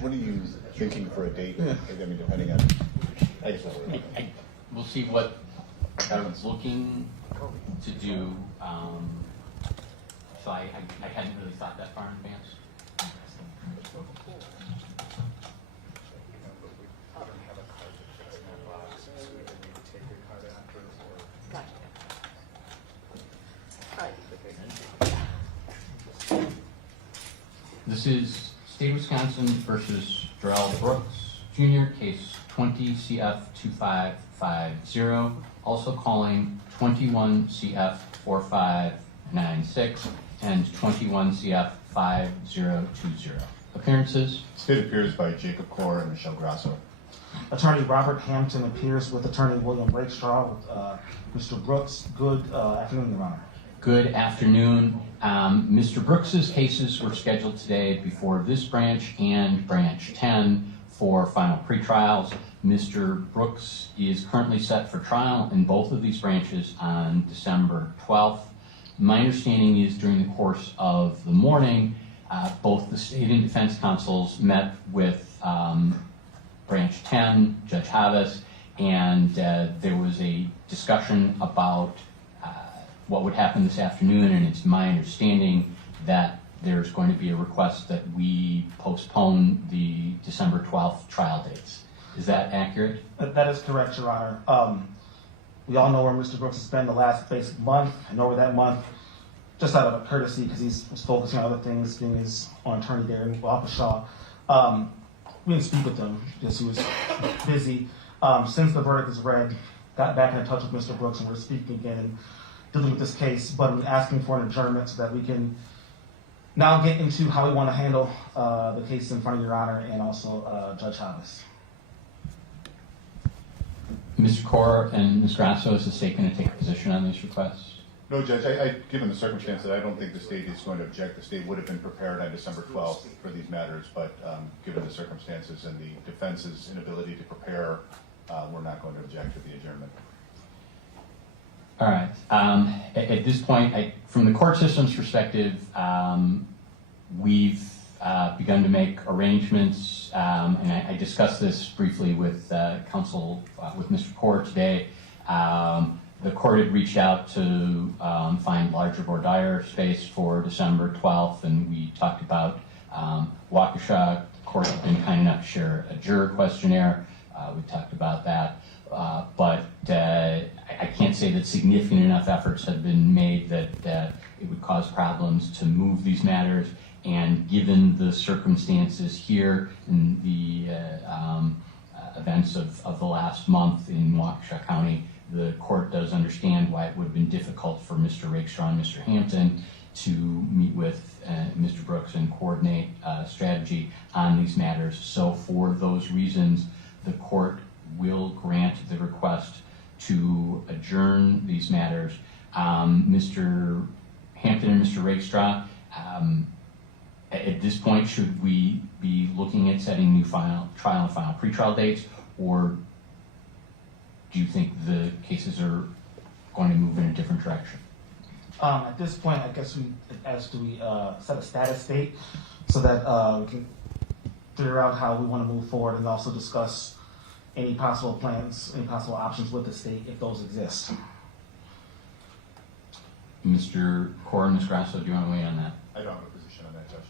what are you thinking for a date? I mean, depending on, I guess we'll see what everyone's looking to do. So I hadn't really thought that far in advance. This is State of Wisconsin versus Darrell Brooks Jr., case 20 CF 2550, also calling 21 CF 4596 and 21 CF 5020. Appearances? State appears by Jacob Core and Michelle Grasso. Attorney Robert Hampton appears with Attorney William Rakestraw with Mr. Brooks. Good afternoon, Your Honor. Good afternoon. Mr. Brooks's cases were scheduled today before this branch and branch 10 for final pretrials. Mr. Brooks is currently set for trial in both of these branches on December 12th. My understanding is during the course of the morning, both the state and defense counsels met with branch 10, Judge Havas, and there was a discussion about what would happen this afternoon, and it's my understanding that there's going to be a request that we postpone the December 12th trial dates. Is that accurate? That is correct, Your Honor. We all know where Mr. Brooks has spent the last basic month, and over that month, just out of a courtesy, because he was focusing on other things, being his own attorney there in Waukesha, we didn't speak with him because he was busy. Since the verdict is read, got back in touch with Mr. Brooks, and we're speaking again and dealing with this case, but I'm asking for an adjournment so that we can now get into how we want to handle the case in front of Your Honor and also Judge Havas. Mr. Core and Ms. Grasso, is the state going to take a position on these requests? No, Judge, given the circumstances, I don't think the state is going to object. The state would have been prepared on December 12th for these matters, but given the circumstances and the defense's inability to prepare, we're not going to object to the adjournment. All right. At this point, from the court system's perspective, we've begun to make arrangements, and I discussed this briefly with counsel, with Mr. Core today. The court had reached out to find larger voir dire space for December 12th, and we talked about Waukesha. The court had been kind enough to share a juror questionnaire. We talked about that, but I can't say that significant enough efforts have been made that it would cause problems to move these matters. And given the circumstances here in the events of the last month in Waukesha County, the court does understand why it would have been difficult for Mr. Rakestraw and Mr. Hampton to meet with Mr. Brooks and coordinate strategy on these matters. So for those reasons, the court will grant the request to adjourn these matters. Mr. Hampton and Mr. Rakestraw, at this point, should we be looking at setting new trial and final pretrial dates, or do you think the cases are going to move in a different direction? At this point, I guess we set a status date so that we can figure out how we want to move forward and also discuss any possible plans, any possible options with the state if those exist. Mr. Core and Ms. Grasso, do you want to weigh in on that? I don't have a position on that, Judge.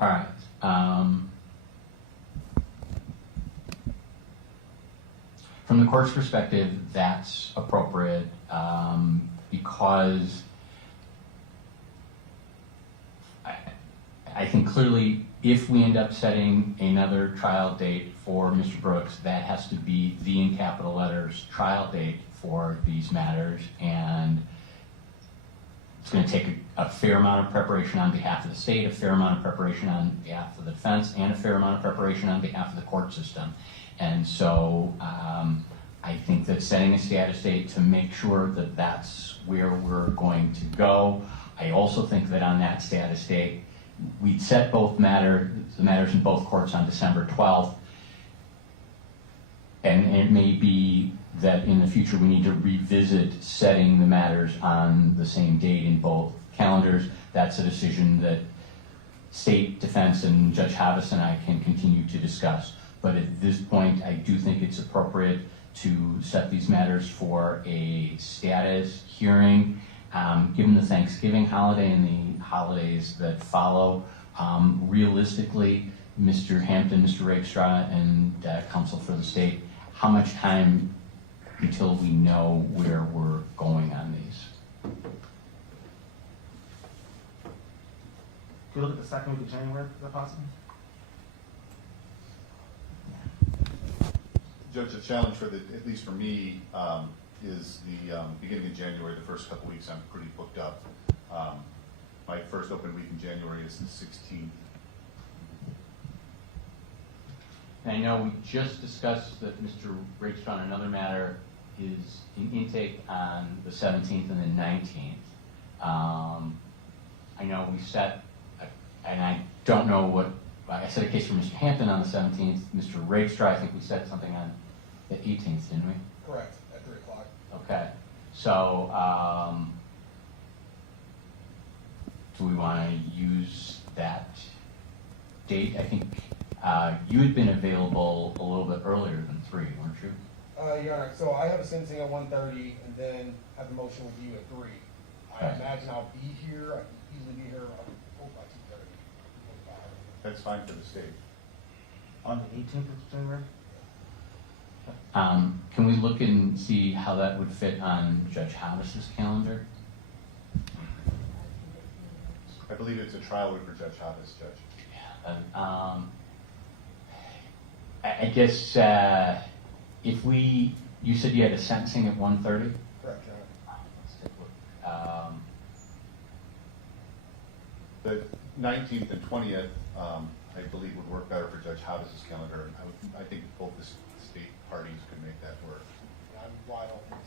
All right. From the court's perspective, that's appropriate because I think clearly if we end up setting another trial date for Mr. Brooks, that has to be the, in capital letters, trial date for these matters, and it's going to take a fair amount of preparation on behalf of the state, a fair amount of preparation on behalf of the defense, and a fair amount of preparation on behalf of the court system. And so I think that setting a status date to make sure that that's where we're going to go. I also think that on that status date, we'd set the matters in both courts on December 12th, and it may be that in the future we need to revisit setting the matters on the same date in both calendars. That's a decision that state defense and Judge Havas and I can continue to discuss. But at this point, I do think it's appropriate to set these matters for a status hearing. Given the Thanksgiving holiday and the holidays that follow, realistically, Mr. Hampton, Mr. Rakestraw, and counsel for the state, how much time until we know where we're going on these? Can we look at the second week of January, is that possible? Judge, the challenge for at least for me, is the beginning of January, the first couple weeks, I'm pretty booked up. My first open week in January is the 16th. And I know we just discussed that Mr. Rakestraw on another matter is in intake on the 17th and the 19th. I know we set, and I don't know what, I set a case for Mr. Hampton on the 17th. Mr. Rakestraw, I think we set something on the 18th, didn't we? Correct, at 3 o'clock. Okay, so, do we want to use that date? I think you had been available a little bit earlier than 3, weren't you? Your Honor, so I have a sentencing at 1:30 and then have the motion with you at 3. I Okay. imagine I'll be here, I can easily be here, I hope by 2:30. That's fine for the state. On the 18th of January? Can we look and see how that would fit on Judge Havas's calendar? I believe it's a trial week for Judge Havas, Judge. Yeah. I guess if we, you said you had a sentencing at 1:30? Correct, Your Honor. Let's take a look. The 19th and 20th, I believe would work better for Judge Havas's calendar. I think both the state parties could make that work. I'm wide open.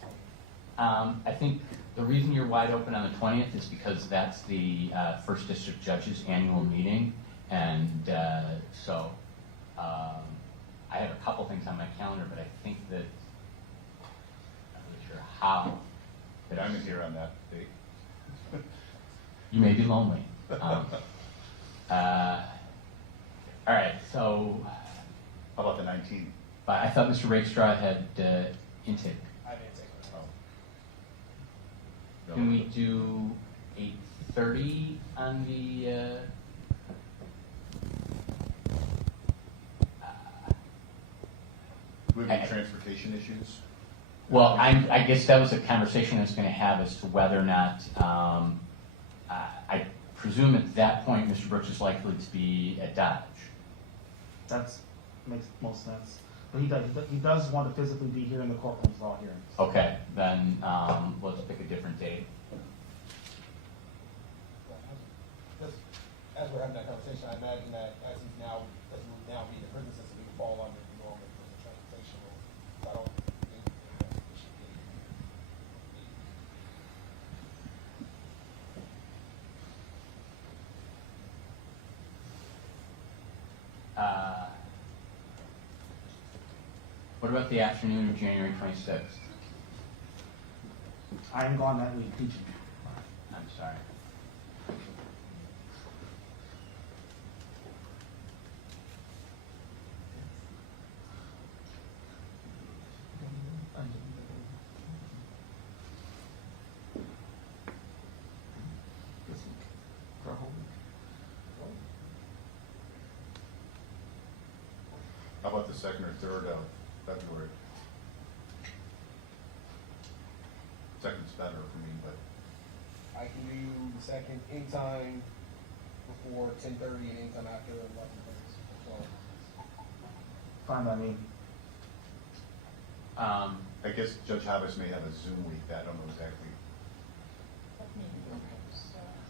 I think the reason you're wide open on the 20th is because that's the First District Judge's annual meeting. And so I have a couple things on my calendar, but I think that I'm not really sure how. And I'm in here on that date. You may be lonely. All right, so How about the 19th? but I thought Mr. Rakestraw had intake. I didn't take it. Oh. No. Can we do 8:30 on the? Do we have any transportation issues? Well, I guess that was a conversation I was going to have as to whether or not. I presume at that point, Mr. Brooks is likely to be at Dodge. That's, makes most sense. But he does want to physically be here in the courtroom for all hearings. Okay, then let's pick a different date. Just as we're having that conversation, I imagine that as he will now be in the prison system, he will fall under the normal prison transportation rule. So I don't think that we should be. What about the afternoon of January 26th? I am gone that week teaching. I'm sorry. This week, for a whole week. How about the 2nd or 3rd of February? 2nd's better for me, but I can do the second anytime before 10:30 and anytime after 11:30. So, Fine by me. I guess Judge Havas may have a Zoom week. I don't know exactly.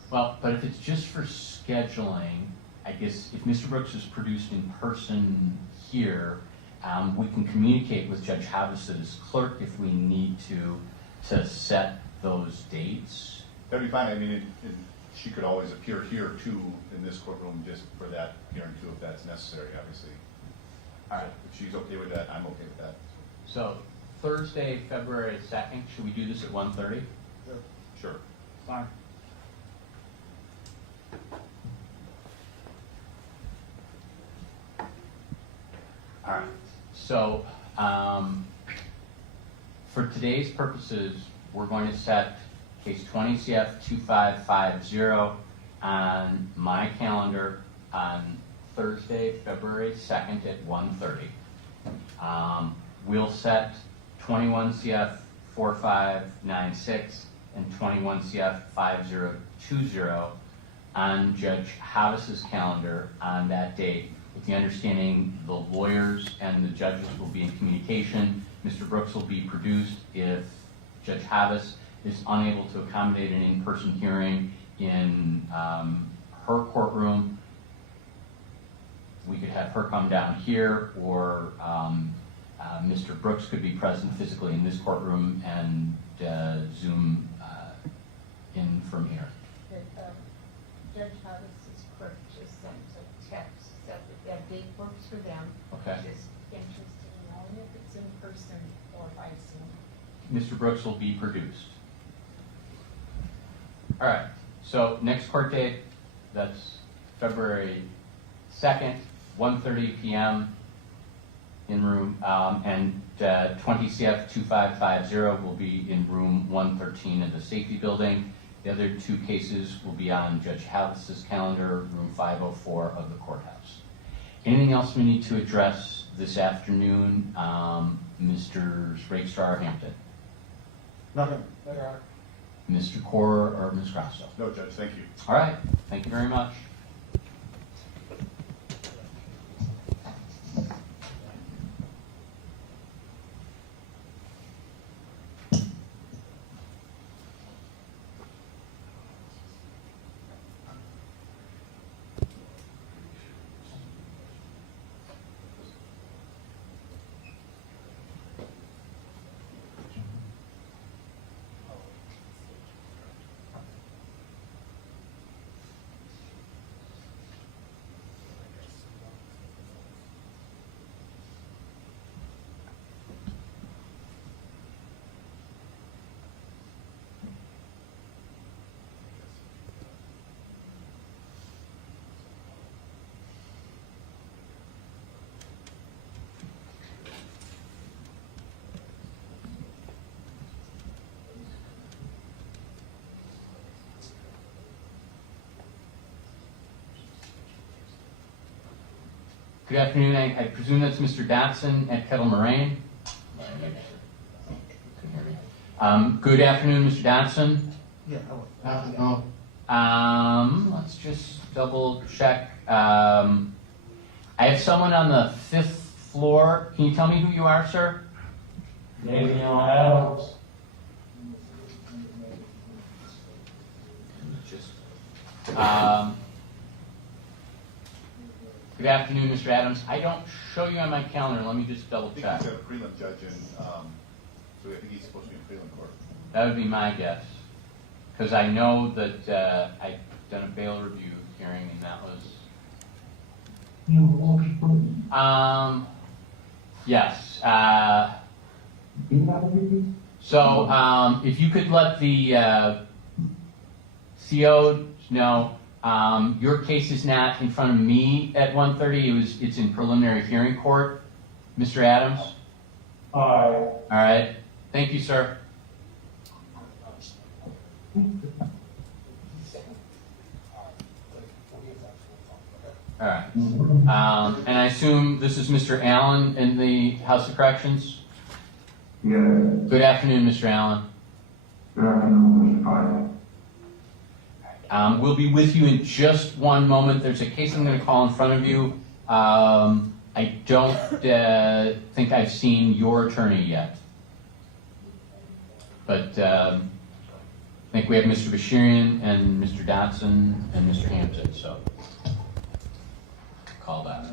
Well, but if it's just for scheduling, I guess if Mr. Brooks is produced in person here, we can communicate with Judge Havas's clerk if we need to set those dates. That'd be fine. I mean, she could always appear here too, in this courtroom, just for that hearing too, if that's necessary, obviously. All right. If she's okay with that, I'm okay with that. So Thursday, February 2nd, should we do this at 1:30? Sure. Fine. So, for today's purposes, we're going to set case 20 CF 2550 on my calendar on Thursday, February 2nd at 1:30. We'll set 21 CF 4596 and 21 CF 5020 on Judge Havis's calendar on that date, with the understanding the lawyers and the judges will be in communication. Mr. Brooks will be produced if Judge Havis is unable to accommodate an in-person hearing in her courtroom. We could have her come down here, or Mr. Brooks could be present physically in this courtroom and Zoom in from here. Judge Havis's clerk just sent a text that that date works for them. Okay. Just interested in knowing if it's in person or by Zoom. Mr. Brooks will be produced. All right, so next court date, that's February 2nd, 1:30 p.m. in room, and 20 CF 2550 will be in room 113 of the safety building. The other two cases will be on Judge Havis's calendar, room 504 of the courthouse. Anything else we need to address this afternoon, Mr. Rakestraw or Hampton? Nothing. No, Your Honor. Mr. Core or Ms. Grasso? No, Judge, thank you. All right, thank you very much. Good afternoon. I presume that's Mr. Dotson at Kettle Moraine. Good afternoon, Mr. Dotson. Yeah, I will. Let's just double check. I have someone on the 5th floor. Can you tell me who you are, sir? Adams. Good afternoon, Mr. Adams. I don't show you on my calendar. Let me just double I think check. he's got a prelim judge in, so I think he's supposed to be in prelim court. That would be my guess, because I know that I've done a bail review hearing, and that was. Yes. So if you could let the CO know. Your case is not in front of me at 1:30. It's in preliminary hearing court. Mr. Adams? Aye. All right. Thank you, sir. All right. And I assume this is Mr. Allen in the House of Corrections? Yes. Good afternoon, Mr. Allen. Good afternoon, Mr. Pye. We'll be with you in just one moment. There's a case I'm going to call in front of you. I don't think I've seen your attorney yet. But I think we have Mr. Bashirian and Mr. Dotson and Mr. Hampton, so call that.